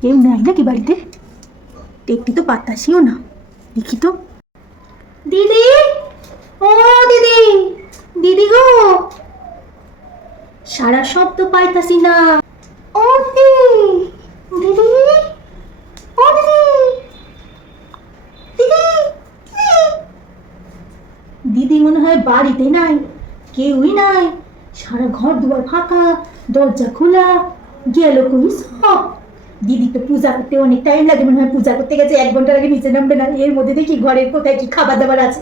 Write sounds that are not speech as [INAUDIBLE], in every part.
কেউ নাই নাকি বাড়িতে? একটি তো পাত্তাসিও না, দেখি তো। দিদি? ও দিদি দিদি গো। সারা শব্দ পাইতাছি না। দিদি ও দিদি। দিদি মনে হয় বাড়িতে নাই, কেউই নাই। সারা ঘর দুয়ার ফাঁকা, দরজা খোলা, গেল কই সব। দিদি তো পূজা করতে অনেক টাইম লাগে, মনে হয় পূজা করতে গেছে, এক ঘণ্টার আগে নিচে নামবে না। এর মধ্যে দেখি ঘরের কোথায় কি খাবার দাবার আছে।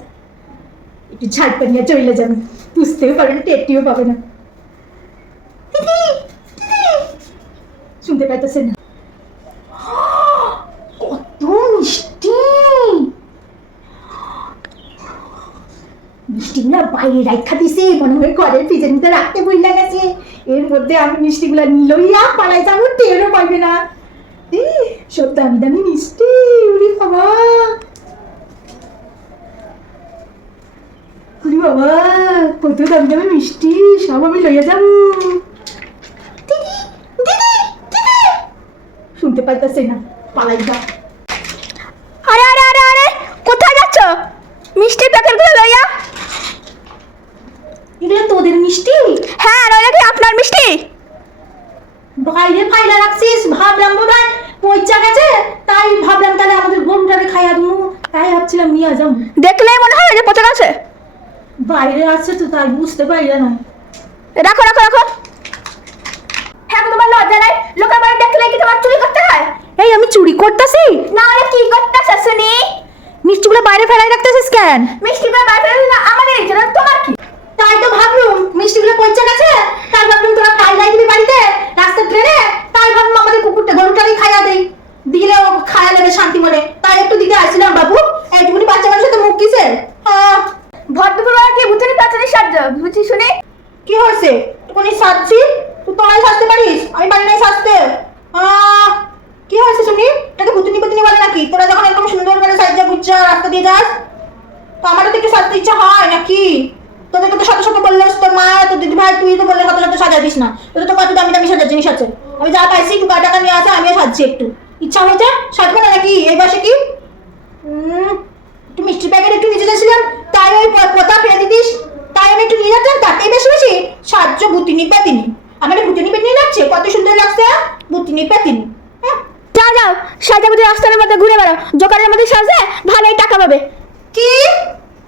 একটু ঝাড়পা নিয়ে চলে যাবে। বুঝতেও পারবে না টেরটিও পাবে না। শুনতে পাইতেছে না। [GASPS] কত মিষ্টি! মিষ্টিগুলো বাইরে রাখা দিছে, মনে হয় ঘরের ফ্রিজের মধ্যে রাখতে বইলা গেছে। এর মধ্যে আমি মিষ্টিগুলো লইয়া পালাই যাব, টেরও পাইবে না। সব দামি দামি মিষ্টি উরি বাবা। উরি বাবা কত দামি দামি মিষ্টি সব আমি লইয়া যাব। শুনতে পাইতেছে না পালাই যা। আরে আরে আরে আরে কোথায় যাচ্ছ? মিষ্টির প্যাকেটগুলো লইয়া। এগুলো তোদের মিষ্টি? হ্যাঁ নইলে কি আপনার মিষ্টি? বাইরে ফাইলা রাখছিস ভাবলাম বোধ পয়সা গেছে তাই ভাবলাম তাহলে আমাদের গরুটাকে খাইয়া দেবো। তাই ভাবছিলাম নিয়ে যাব। দেখলেই মনে হয় যে পচে গেছে? বাইরে আছে তো তাই বুঝতে পারি না। রাখো রাখো রাখো। হ্যাঁ তোমার লজ্জা নাই। লোকের বাড়ি দেখলে কি তোমার চুরি করতে হয়? এই আমি চুরি করতেছি? না হলে কি করতেছ শুনি? মিষ্টিগুলো বাইরে ফেলাই রাখতেছিস কেন? মিষ্টিগুলো বাইরে না আমাদের তোমার কি তাই তো ভাবলুম মিষ্টিগুলো পয়সা গেছে তাই ভাবলুম তোরা ফাইলাই দিবি বাড়িতে রাস্তার ট্রেনে তাই ভাবলাম আমাদের কুকুরটা গরুটারই খাইয়া দেই দিলে ও খায়া নেবে শান্তি মনে। তাই একটু দিতে আসছিলাম বাবু। এইটুকুনি বাচ্চা মানুষের তো মুখ কিসে হ্যাঁ। ভদ্রপুরবার কি বুঝতে পারছি সাহায্য বুঝছি শুনি। কি হয়েছে? তুই সাজছি? তুই তোরাই সাজতে পারিস। আমি পারি নাই সাজতে। কি হয়েছে শুনি? এটাকে পুতুনি পুতুনি বলে নাকি? তোরা যখন এরকম সুন্দর করে সাজা গুচ্ছা রাস্তা দিয়ে যাস তো আমারও তো একটু সাজতে ইচ্ছা হয় নাকি? তোদেরকে তো শত শত বললে তোর মা তোর দিদি ভাই তুই তো বললে শত শত সাজা দিস না। তোদের তো কত দামি দামি সাজার জিনিস আছে। আমি যা পাইছি একটু কয় টাকা নিয়ে আসে আমিও সাজছি একটু। ইচ্ছা হয়েছে? সাজবে নাকি? এই বয়সে কি? একটু মিষ্টি প্যাকেট একটু নিচে যাচ্ছিলাম তাই ওই পোতা ফেলে দিস তাই আমি একটু নিয়ে যাচ্ছিলাম তাতেই বেশি বেশি সাহায্য বুতিনি। পেতিনি আমার বুতিনি পেতিনি লাগছে? কত সুন্দর লাগছে বুতিনি পেতিনি হ্যাঁ? যা যাও সাজাবুজি রাস্তার মধ্যে ঘুরে বেড়াও। দোকানের মধ্যে সাজে ভালোই টাকা পাবে। কি?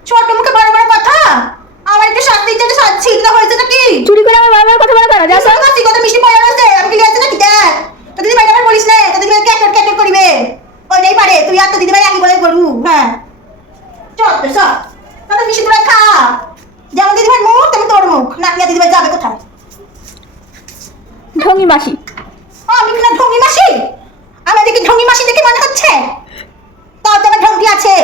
ছোট মুখে বড় বড় কথা? আমার একটু সাজতে ইচ্ছা সাজছি এটা হয়েছে নাকি? চুরি করে আমার বাবার কথা বলা কেন? যা কাছে কত মিষ্টি করিবে? নেই পারে তুই আর তো দিদিভাই আগে বলে করবু হ্যাঁ। চল তো সব তাহলে মিশে খা। যেমন দিদিভাই মুখ তেমন তোর মুখ। দিদিভাই যাবে কোথায়? ঢঙ্গি মাসি আমি কিনা ঢঙ্গি মাসি আমাদের ঢঙ্গি মাসি দেখে মনে হচ্ছে? তাও তো আমার ঢঙ্গি আছে।